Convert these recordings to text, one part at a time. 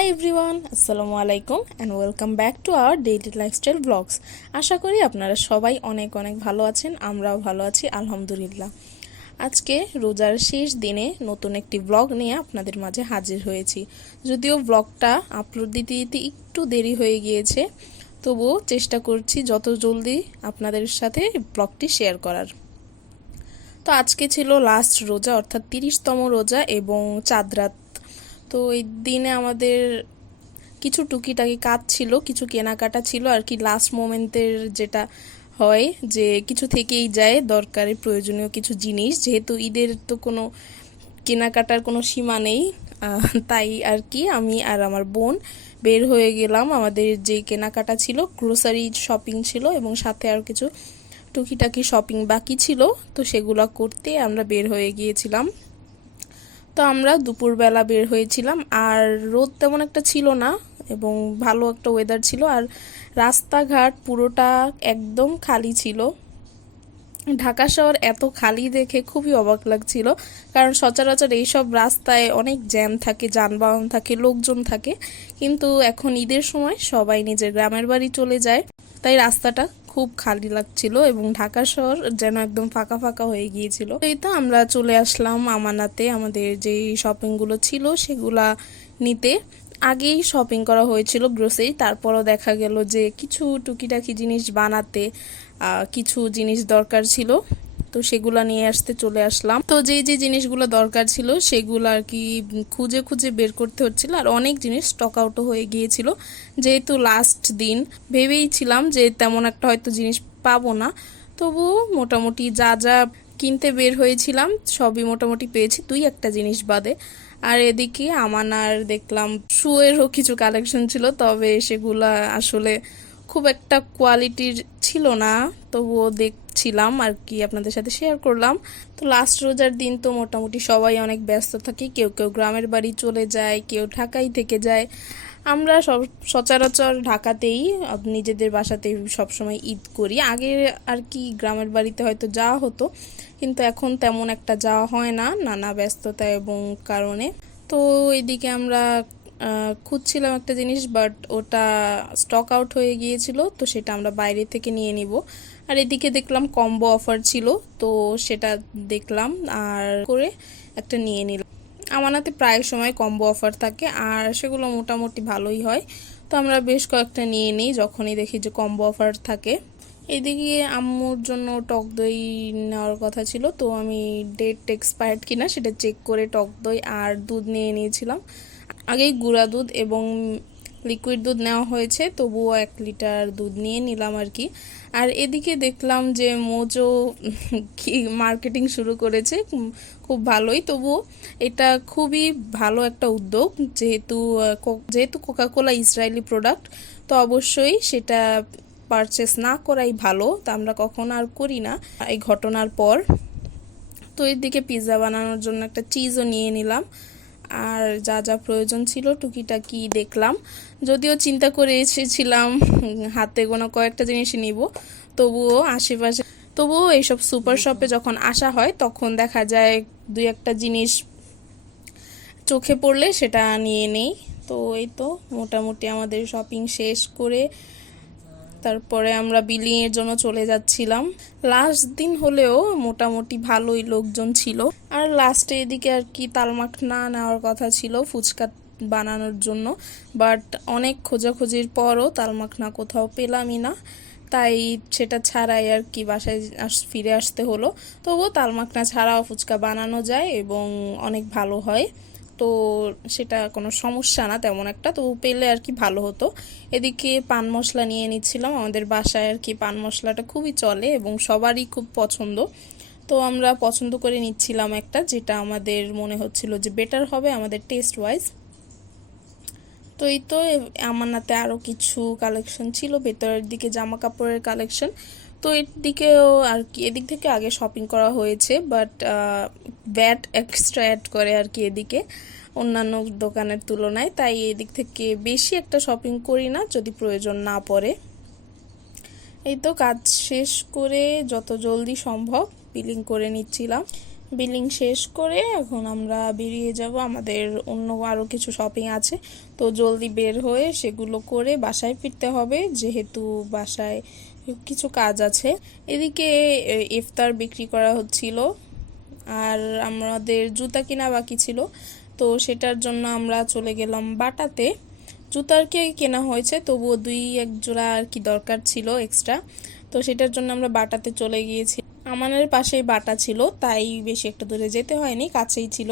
High everyone, আসসালামু আলাইকুম and welcome back to our daily lifestyle blogs. আশা করি আপনারা সবাই অনেক অনেক ভালো আছেন, আমরাও ভালো আছি আলহামদুলিল্লাহ। আজকে রোজার শেষ দিনে নতুন একটি ব্লগ নিয়ে আপনাদের মাঝে হাজির হয়েছি। যদিও ব্লগটা আপলোড দিতে দিতে একটু দেরি হয়ে গিয়েছে, তবুও চেষ্টা করছি যত জলদি আপনাদের সাথে ব্লগটি শেয়ার করার। তো আজকে ছিল লাস্ট রোজা, অর্থাৎ 30তম রোজা এবং চাঁদ রাত। তো এই দিনে আমাদের কিছু টুকিটাকি কাজ ছিল, কিছু কেনাকাটা ছিল আর কি। লাস্ট মোমেন্টের যেটা হয় যে কিছু থেকেই যায় দরকারি প্রয়োজনীয় কিছু জিনিস, যেহেতু ঈদের তো কোনো কেনাকাটার কোনো সীমা নেই। তাই আর কি আমি আর আমার বোন বের হয়ে গেলাম। আমাদের যে কেনাকাটা ছিল, গ্রোসারি শপিং ছিল এবং সাথে আর কিছু টুকিটাকি শপিং বাকি ছিল, তো সেগুলো করতে আমরা বের হয়ে গিয়েছিলাম। তো আমরা দুপুরবেলা বের হয়েছিলাম, আর রোদ তেমন একটা ছিল না এবং ভালো একটা ওয়েদার ছিল, আর রাস্তাঘাট পুরোটা একদম খালি ছিল। ঢাকা শহর এত খালি দেখে খুবই অবাক লাগছিল, কারণ সচরাচর এইসব রাস্তায় অনেক জ্যাম থাকে, যানবাহন থাকে, লোকজন থাকে, কিন্তু এখন ঈদের সময় সবাই নিজের গ্রামের বাড়ি চলে যায়, তাই রাস্তাটা খুব খালি লাগছিল এবং ঢাকা শহর যেন একদম ফাঁকা ফাঁকা হয়ে গিয়েছিল। এই তো আমরা চলে আসলাম আমানাতে, আমাদের যে শপিংগুলো ছিল সেগুলা নিতে। আগেই শপিং করা হয়েছিল গ্রোসারি, তারপরও দেখা গেল যে কিছু টুকিটাকি জিনিস বানাতে কিছু জিনিস দরকার ছিল, তো সেগুলা নিয়ে আসতে চলে আসলাম। তো যেই যে জিনিসগুলো দরকার ছিল সেগুলো আর কি খুঁজে খুঁজে বের করতে হচ্ছিল, আর অনেক জিনিস স্টক আউটও হয়ে গিয়েছিল। যেহেতু লাস্ট দিন ভেবেইছিলাম যে তেমন একটা হয়তো জিনিস পাবো না, তবুও মোটামুটি যা যা কিনতে বের হয়েছিলাম সবই মোটামুটি পেয়েছি, দুই একটা জিনিস বাদে। আর এদিকে আমানার দেখলাম শুয়েরও কিছু কালেকশন ছিল, তবে সেগুলা আসলে খুব একটা কোয়ালিটির ছিল না, তবুও দেখছিলাম আর কি, আপনাদের সাথে শেয়ার করলাম। তো লাস্ট রোজার দিন তো মোটামুটি সবাই অনেক ব্যস্ত থাকি, কেউ কেউ গ্রামের বাড়ি চলে যায়, কেউ ঢাকায় থেকে যায়। আমরা সব সচরাচর ঢাকাতেই নিজেদের বাসাতেই সবসময় ঈদ করি। আগে আর কি গ্রামের বাড়িতে হয়তো যাওয়া হতো, কিন্তু এখন তেমন একটা যাওয়া হয় না নানা ব্যস্ততা এবং কারণে। তো এদিকে আমরা খুঁজছিলাম একটা জিনিস, বাট ওটা স্টক আউট হয়ে গিয়েছিল, তো সেটা আমরা বাইরে থেকে নিয়ে নিব। আর এদিকে দেখলাম কম্বো অফার ছিল, তো সেটা দেখলাম আর করে একটা নিয়ে নিলাম। আমানাতে প্রায় সময় কম্বো অফার থাকে আর সেগুলো মোটামুটি ভালোই হয়, তো আমরা বেশ কয়েকটা নিয়ে নিই যখনই দেখি যে কম্বো অফার থাকে। এদিকে আম্মুর জন্য টক দই নেওয়ার কথা ছিল, তো আমি ডেট এক্সপায়ার্ড কিনা সেটা চেক করে টক দই আর দুধ নিয়ে নিয়েছিলাম। আগেই গুঁড়া দুধ এবং লিকুইড দুধ নেওয়া হয়েছে, তবুও 1 লিটার দুধ নিয়ে নিলাম আর কি। আর এদিকে দেখলাম যে মোজো কি মার্কেটিং শুরু করেছে, খুব ভালোই। তবুও এটা খুবই ভালো একটা উদ্যোগ, যেহেতু যেহেতু কোকাকোলা ইসরায়েলি প্রোডাক্ট, তো অবশ্যই সেটা পারচেস না করাই ভালো, তা আমরা কখন আর করি না এই ঘটনার পর। তো এদিকে পিৎজা বানানোর জন্য একটা চিজও নিয়ে নিলাম, আর যা যা প্রয়োজন ছিল টুকিটাকি দেখলাম। যদিও চিন্তা করে এসেছিলাম হাতে গোনা কয়েকটা জিনিসই নিব, তবুও আশেপাশে তবুও এইসব সুপার শপে যখন আসা হয় তখন দেখা যায় দুই একটা জিনিস চোখে পড়লে সেটা নিয়ে নেই। তো এই তো মোটামুটি আমাদের শপিং শেষ করে তারপরে আমরা বিলিং এর জন্য চলে যাচ্ছিলাম। লাস্ট দিন হলেও মোটামুটি ভালোই লোকজন ছিল। আর লাস্টে এদিকে আর কি তালমাখনা নেওয়ার কথা ছিল ফুচকা বানানোর জন্য, বাট অনেক খোঁজাখুঁজির পরও তালমাখনা কোথাও পেলামই না, তাই সেটা ছাড়াই আর কি বাসায় ফিরে আসতে হলো। তবুও তালমাখনা ছাড়াও ফুচকা বানানো যায় এবং অনেক ভালো হয়, তো সেটা কোনো সমস্যা না তেমন একটা, তো পেলে আর কি ভালো হতো। এদিকে পান মশলা নিয়ে নিচ্ছিলাম, আমাদের বাসায় আর কি পান মশলাটা খুবই চলে এবং সবারই খুব পছন্দ, তো আমরা পছন্দ করে নিচ্ছিলাম একটা, যেটা আমাদের মনে হচ্ছিল যে বেটার হবে আমাদের টেস্ট ওয়াইজ। তো এই তো আমানাতে আরও কিছু কালেকশন ছিল, ভেতরের দিকে জামা কাপড়ের কালেকশন। তো এর দিকেও আর কি এদিক থেকে আগে শপিং করা হয়েছে, বাট ভ্যাট এক্সট্রা অ্যাড করে আর কি এদিকে অন্যান্য দোকানের তুলনায়, তাই এদিক থেকে বেশি একটা শপিং করি না যদি প্রয়োজন না পড়ে। এই তো কাজ শেষ করে যত জলদি সম্ভব বিলিং করে নিচ্ছিলাম। বিলিং শেষ করে এখন আমরা বেরিয়ে যাব, আমাদের অন্য আরও কিছু শপিং আছে, তো জলদি বের হয়ে সেগুলো করে বাসায় ফিরতে হবে, যেহেতু বাসায় কিছু কাজ আছে। এদিকে ইফতার বিক্রি করা হচ্ছিল আর আমাদের জুতা কিনা বাকি ছিল, তো সেটার জন্য আমরা চলে গেলাম বাটাতে। জুতারকে কেনা হয়েছে, তবুও দুই এক জোড়া আর কি দরকার ছিল এক্সট্রা, তো সেটার জন্য আমরা বাটাতে চলে গিয়েছি। আমাদের পাশেই বাটা ছিল, তাই বেশি একটা দূরে যেতে হয়নি, কাছেই ছিল।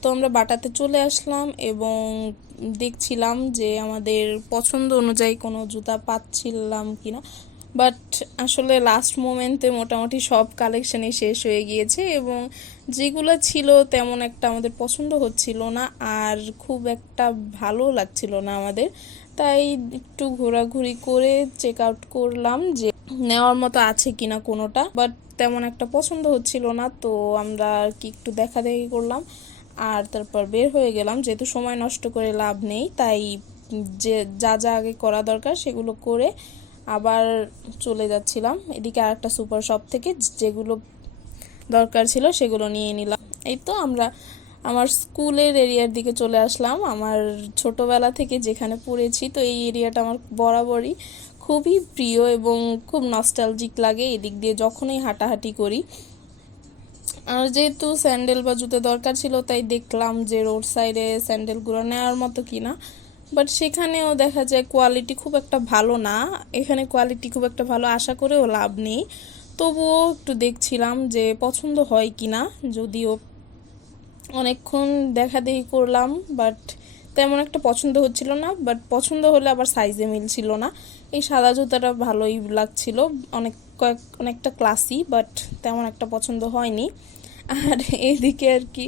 তো আমরা বাটাতে চলে আসলাম এবং দেখছিলাম যে আমাদের পছন্দ অনুযায়ী কোনো জুতা পাচ্ছিলাম কিনা, বাট আসলে লাস্ট মোমেন্টে মোটামুটি সব কালেকশানই শেষ হয়ে গিয়েছে এবং যেগুলো ছিল তেমন একটা আমাদের পছন্দ হচ্ছিল না আর খুব একটা ভালো লাগছিল না আমাদের, তাই একটু ঘোরাঘুরি করে চেক আউট করলাম যে নেওয়ার মতো আছে কিনা কোনোটা, বাট তেমন একটা পছন্দ হচ্ছিল না, তো আমরা আর কি একটু দেখা দেখি করলাম আর তারপর বের হয়ে গেলাম। যেহেতু সময় নষ্ট করে লাভ নেই, তাই যে যা যা আগে করা দরকার সেগুলো করে আবার চলে যাচ্ছিলাম। এদিকে আর একটা সুপার শপ থেকে যেগুলো দরকার ছিল সেগুলো নিয়ে নিলাম। এই তো আমরা আমার স্কুলের এরিয়ার দিকে চলে আসলাম, আমার ছোটবেলা থেকে যেখানে পড়েছি, তো এই এরিয়াটা আমার বরাবরই খুবই প্রিয় এবং খুব নস্টালজিক লাগে এদিক দিয়ে যখনই হাঁটাহাঁটি করি। আর যেহেতু স্যান্ডেল বা জুতো দরকার ছিল, তাই দেখলাম যে রোড সাইডে স্যান্ডেলগুলো নেওয়ার মতো কিনা, বাট সেখানেও দেখা যায় কোয়ালিটি খুব একটা ভালো না। এখানে কোয়ালিটি খুব একটা ভালো আশা করেও লাভ নেই, তবুও একটু দেখছিলাম যে পছন্দ হয় কিনা, যদিও অনেকক্ষণ দেখা দেখি করলাম, বাট তেমন একটা পছন্দ হচ্ছিল না, বাট পছন্দ হলে আবার সাইজে মিলছিল না। এই সাদা জুতাটা ভালোই লাগছিল, অনেকটা ক্লাসি, বাট তেমন একটা পছন্দ হয়নি। আর এদিকে আর কি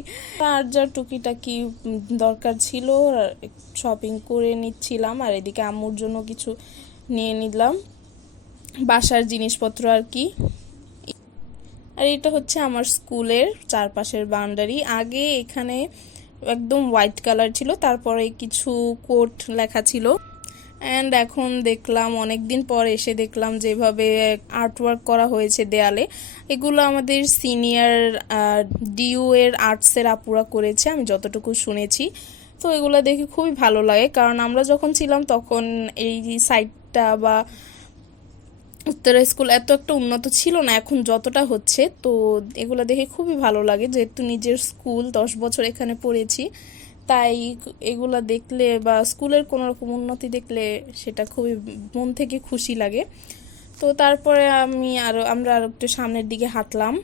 আর যা টুকিটাকি দরকার ছিল শপিং করে নিচ্ছিলাম, আর এদিকে আম্মুর জন্য কিছু নিয়ে নিলাম, বাসার জিনিসপত্র আর কি। আর এটা হচ্ছে আমার স্কুলের চারপাশের বাউন্ডারি। আগে এখানে একদম হোয়াইট কালার ছিল, তারপরে কিছু কোট লেখা ছিল, অ্যান্ড এখন দেখলাম অনেক দিন পর এসে দেখলাম যেভাবে আর্টওয়ার্ক করা হয়েছে দেয়ালে, এগুলো আমাদের সিনিয়র ডিইউ এর আর্টসের আপুরা করেছে আমি যতটুকু শুনেছি। তো এগুলো দেখে খুবই ভালো লাগে, কারণ আমরা যখন ছিলাম তখন এই সাইটটা বা উত্তরা স্কুল এত একটা উন্নত ছিল না এখন যতটা হচ্ছে, তো এগুলো দেখে খুবই ভালো লাগে, যেহেতু নিজের স্কুল 10 বছর এখানে পড়েছি, তাই এগুলা দেখলে বা স্কুলের কোনো রকম উন্নতি দেখলে সেটা খুবই মন থেকে খুশি লাগে। তো তারপরে আমরা আর একটু সামনের দিকে হাঁটলাম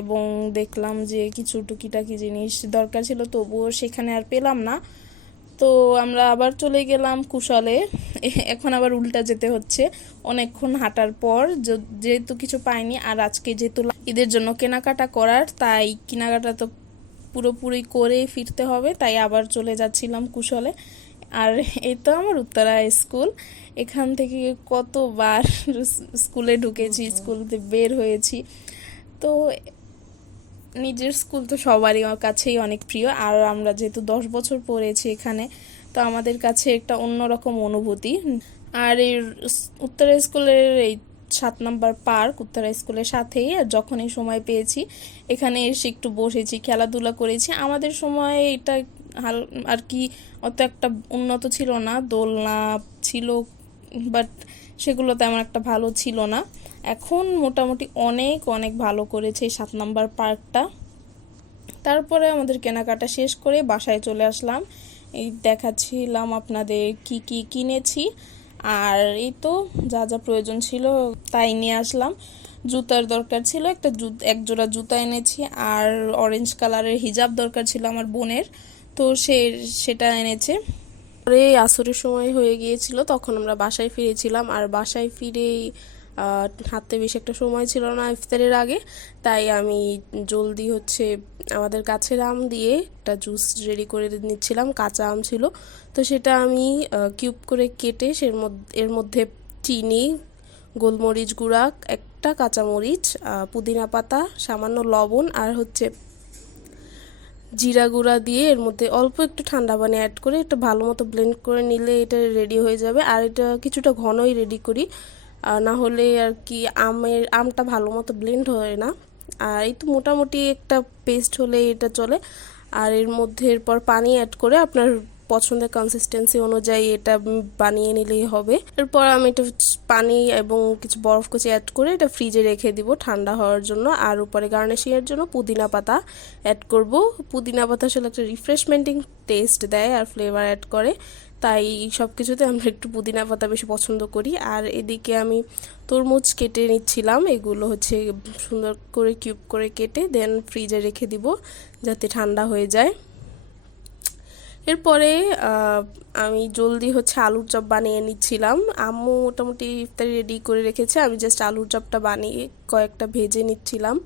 এবং দেখলাম যে কিছু টুকিটাকি জিনিস দরকার ছিল, তবুও সেখানে আর পেলাম না, তো আমরা আবার চলে গেলাম কুশলে। এখন আবার উল্টা যেতে হচ্ছে অনেকক্ষণ হাঁটার পর, যেহেতু কিছু পাইনি, আর আজকে যেহেতু ঈদের জন্য কেনাকাটা করার, তাই কেনাকাটা তো পুরোপুরি করে ফিরতে হবে, তাই আবার চলে যাচ্ছিলাম কুশলে। আর এই তো আমার উত্তরা স্কুল, এখান থেকে কতবার স্কুলে ঢুকেছি, স্কুলতে বের হয়েছি, তো নিজের স্কুল তো সবারই কাছেই অনেক প্রিয়, আর আমরা যেহেতু 10 বছর পড়েছি এখানে, তো আমাদের কাছে একটা অন্যরকম অনুভূতি। আর এই উত্তরা স্কুলের এই 7 নম্বর পার্ক উত্তরা স্কুলের সাথেই, আর যখনই সময় পেয়েছি এখানে এসে একটু বসেছি, খেলাধুলা করেছি। আমাদের সময় এটা আর কি অত একটা উন্নত ছিল না, দোলনা ছিল বাট সেগুলো তেমন একটা ভালো ছিল না, এখন মোটামুটি অনেক অনেক ভালো করেছে এই 7 নম্বর পার্কটা। তারপরে আমাদের কেনাকাটা শেষ করে বাসায় চলে আসলাম, এই দেখাচ্ছিলাম আপনাদের কি কি কিনেছি, আর এই তো যা যা প্রয়োজন ছিল তাই নিয়ে আসলাম। জুতার দরকার ছিল, এক জোড়া জুতা এনেছি, আর অরেঞ্জ কালারের হিজাব দরকার ছিল আমার বোনের, তো সেটা এনেছে। পরে আসরের সময় হয়ে গিয়েছিল, তখন আমরা বাসায় ফিরেছিলাম, আর বাসায় ফিরেই হাতে বেশি একটা সময় ছিল না ইফতারের আগে, তাই আমি জলদি হচ্ছে আমাদের গাছের আম দিয়ে একটা জুস রেডি করে নিচ্ছিলাম, কাঁচা আম ছিল, তো সেটা আমি কিউব করে কেটে এর মধ্যে চিনি, গোলমরিচ গুঁড়া, একটা কাঁচামরিচ, পুদিনা পাতা, সামান্য লবণ আর হচ্ছে জিরা গুঁড়া দিয়ে এর মধ্যে অল্প একটু ঠান্ডা পানি অ্যাড করে এটা ভালো মতো ব্লেন্ড করে নিলে এটা রেডি হয়ে যাবে। আর এটা কিছুটা ঘনই রেডি করি, না হলে আর কি আমটা ভালো মতো ব্লেন্ড হয় না, আর এই তো মোটামুটি একটা পেস্ট হলে এটা চলে। আর এর মধ্যে এরপর পানি অ্যাড করে আপনার পছন্দের কনসিস্টেন্সি অনুযায়ী এটা বানিয়ে নিলেই হবে। এরপর আমি এটা পানি এবং কিছু বরফ কুচি অ্যাড করে এটা ফ্রিজে রেখে দিব ঠান্ডা হওয়ার জন্য। আর উপরে গার্নিশিংয়ের জন্য পুদিনা পাতা অ্যাড করব। পুদিনা পাতা আসলে একটা রিফ্রেশমেন্টিং টেস্ট দেয় আর ফ্লেভার অ্যাড করে, তাই সব কিছুতে আমরা একটু পুদিনা পাতা বেশি পছন্দ করি। আর এদিকে আমি তরমুজ কেটে নিচ্ছিলাম, এগুলো হচ্ছে সুন্দর করে কিউব করে কেটে দেন ফ্রিজে রেখে দিব যাতে ঠান্ডা হয়ে যায়। এরপরে আমি জলদি হচ্ছে আলুর চপ বানিয়ে নিচ্ছিলাম। আম্মু মোটামুটি ইফতারি রেডি করে রেখেছে, আমি জাস্ট আলুর চপটা বানিয়ে কয়েকটা ভেজে নিচ্ছিলাম।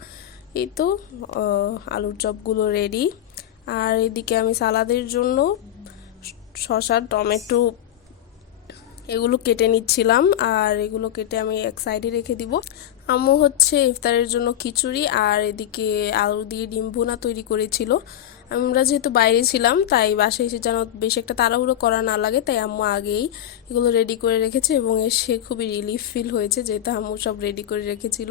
এই তো আলুর চপগুলো রেডি। আর এদিকে আমি সালাদের জন্য শসা, টমেটো এগুলো কেটে নিচ্ছিলাম। আর এগুলো কেটে আমি এক সাইডে রেখে দিব। আম্মু হচ্ছে ইফতারের জন্য খিচুড়ি আর এদিকে আলু দিয়ে ডিম ভুনা তৈরি করেছিল। আমরা যেহেতু বাইরে ছিলাম তাই বাসায় এসে যেন বেশ একটা তাড়াহুড়ো করা না লাগে, তাই আম্মু আগেই এগুলো রেডি করে রেখেছে এবং এসে খুবই রিলিফ ফিল হয়েছে যেহেতু আম্মু সব রেডি করে রেখেছিল।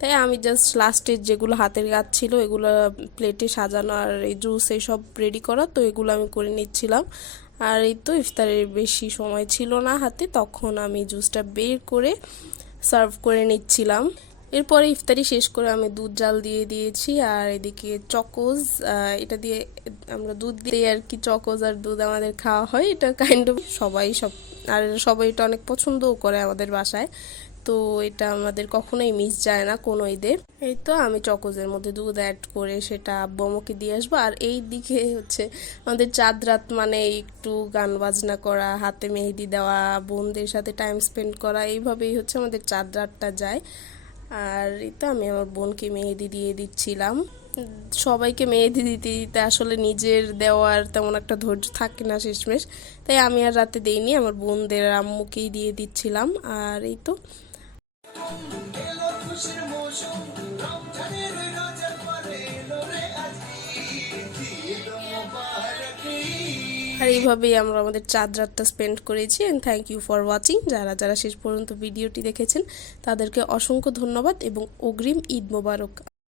তাই আমি জাস্ট লাস্টে যেগুলো হাতের কাজ ছিল এগুলো প্লেটে সাজানো আর এই জুস এইসব রেডি করা, তো এগুলো আমি করে নিচ্ছিলাম। আর এই তো ইফতারের বেশি সময় ছিল না হাতে, তখন আমি জুসটা বের করে সার্ভ করে নিচ্ছিলাম। এরপরে ইফতারি শেষ করে আমি দুধ জাল দিয়ে দিয়েছি। আর এদিকে চকোজ, এটা দিয়ে আমরা দুধ দিয়ে আর কি চকোজ আর দুধ আমাদের খাওয়া হয়, এটা কাইন্ড অফ আর সবাই এটা অনেক পছন্দও করে আমাদের বাসায়, তো এটা আমাদের কখনোই মিস যায় না কোনো ঈদে। এই তো আমি চকোজের মধ্যে দুধ অ্যাড করে সেটা আব্বু আম্মুকে দিয়ে আসবো। আর এই দিকে হচ্ছে আমাদের চাঁদ রাত মানে একটু গান বাজনা করা, হাতে মেহেদি দেওয়া, বোনদের সাথে টাইম স্পেন্ড করা, এইভাবেই হচ্ছে আমাদের চাঁদ রাতটা যায়। আর এই তো আমি আমার বোনকে মেহেদি দিয়ে দিচ্ছিলাম। সবাইকে মেহেদি দিতে দিতে আসলে নিজের দেওয়ার তেমন একটা ধৈর্য থাকে না শেষমেশ, তাই আমি আর রাতে দেইনি, আমার বোনদের আম্মুকেই দিয়ে দিচ্ছিলাম। আর এই তো আর এইভাবেই আমরা আমাদের চাঁদ রাতটা স্পেন্ড করেছি। And thank you for watching. যারা যারা শেষ পর্যন্ত ভিডিওটি দেখেছেন তাদেরকে অসংখ্য ধন্যবাদ এবং অগ্রিম ঈদ মোবারক।